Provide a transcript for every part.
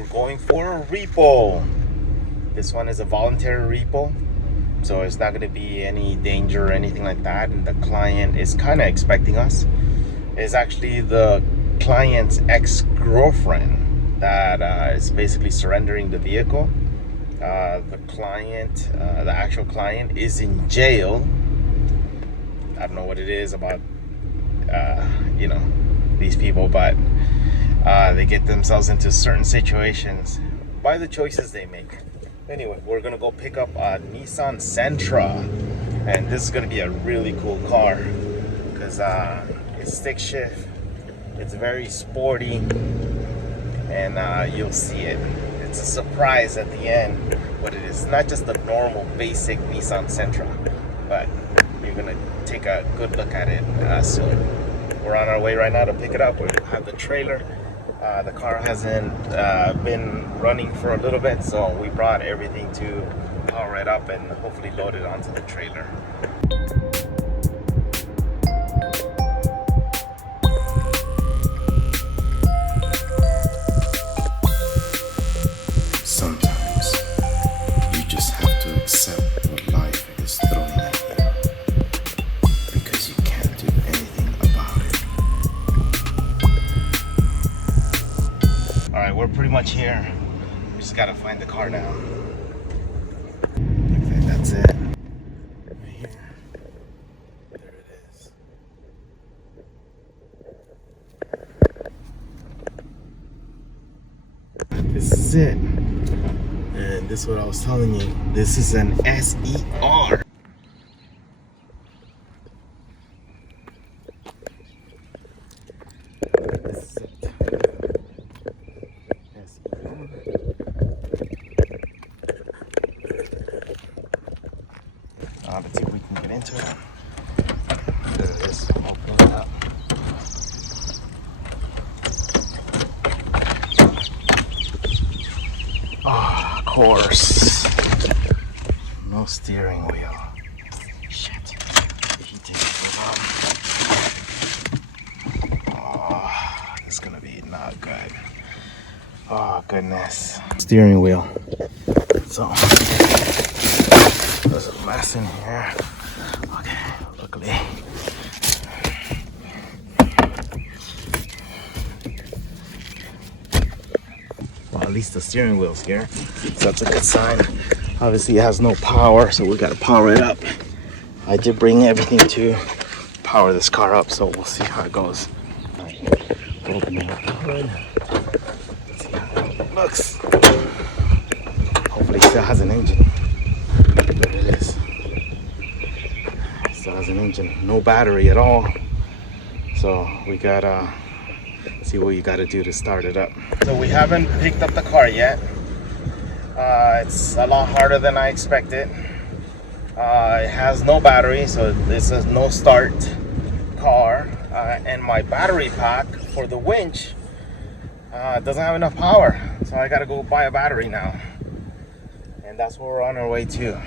We're going for a repo. This one is a voluntary repo, so it's not going to be any danger or anything like that. And the client is kind of expecting us. It's actually the client's ex-girlfriend that is basically surrendering the vehicle. The actual client is in jail. I don't know what it is about these people, but they get themselves into certain situations by the choices they make. Anyway, we're gonna go pick up a Nissan Sentra, and this is gonna be a really cool car because it's stick shift, it's very sporty, and you'll see it. It's a surprise at the end what it is. Not just the normal basic Nissan Sentra, but you're gonna take a good look at it soon. We're on our way right now to pick it up. We have the trailer. The car hasn't been running for a little bit, so we brought everything to power it up and hopefully load it onto the trailer. Sometimes you just have to accept what life is throwing at you because you can't do anything about it. Alright, we're pretty much here. We just gotta find the car now. Okay, that's it. Right here. There it is. This is it. And this is what I was telling you. This is an SE-R. This is it. SE-R. Let's see if we can get into it. There it is. Open it up. Oh, of course. No steering wheel. Shit. He did it. Oh, this is gonna be not good. Oh, goodness. Steering wheel. So, there's a mess in here. Okay, luckily. Well, at least the steering wheel's here, so that's a good sign. Obviously it has no power, so we gotta power it up. I did bring everything to power this car up, so we'll see how it goes. All right, open it up the hood. Let's see how it looks. Hopefully it still has an engine. There it is. It still has an engine, no battery at all. So we gotta see what you gotta do to start it up. So we haven't picked up the car yet. It's a lot harder than I expected. It has no battery, so this is no start car. And my battery pack for the winch doesn't have enough power. So I gotta go buy a battery now. And that's what we're on our way to.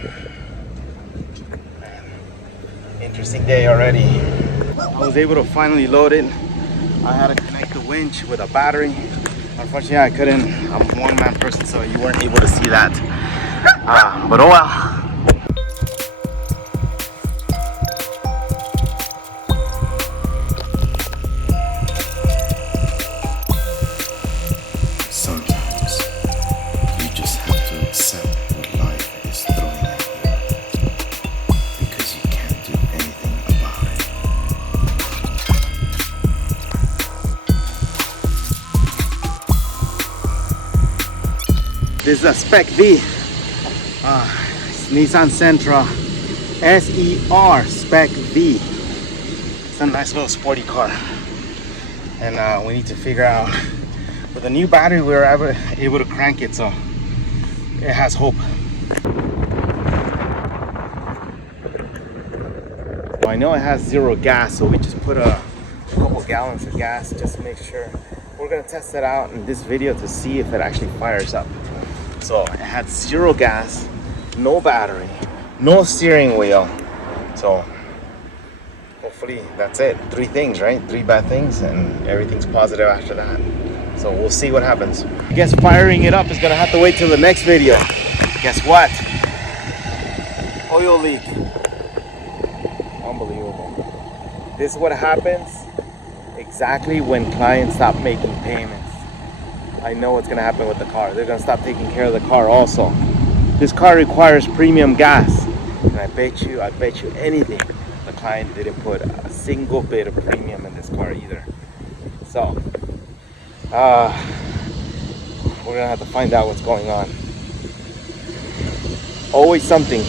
Interesting day already. I was able to finally load it. I had to connect the winch with a battery. Unfortunately, I couldn't. I'm a one-man person, so you weren't able to see that. But oh well. Sometimes you just have to accept what life is throwing at you because you can't do anything about it. This is a SpecV. It's Nissan Sentra SE-R Spec-V. It's a nice little sporty car. And we need to figure out, with a new battery, we were able to crank it, so it has hope. Well, I know it has 0 gas, so we just put a couple gallons of gas just to make sure. We're gonna test it out in this video to see if it actually fires up. So it had 0 gas, no battery, no steering wheel. So hopefully that's it. 3 things, right? 3 bad things, and everything's positive after that. So we'll see what happens. I guess firing it up is gonna have to wait till the next video. Guess what? Oil leak. Unbelievable. This is what happens exactly when clients stop making payments. I know what's gonna happen with the car. They're gonna stop taking care of the car also. This car requires premium gas. And I bet you anything, the client didn't put a single bit of premium in this car either. So, we're gonna have to find out what's going on. Always something.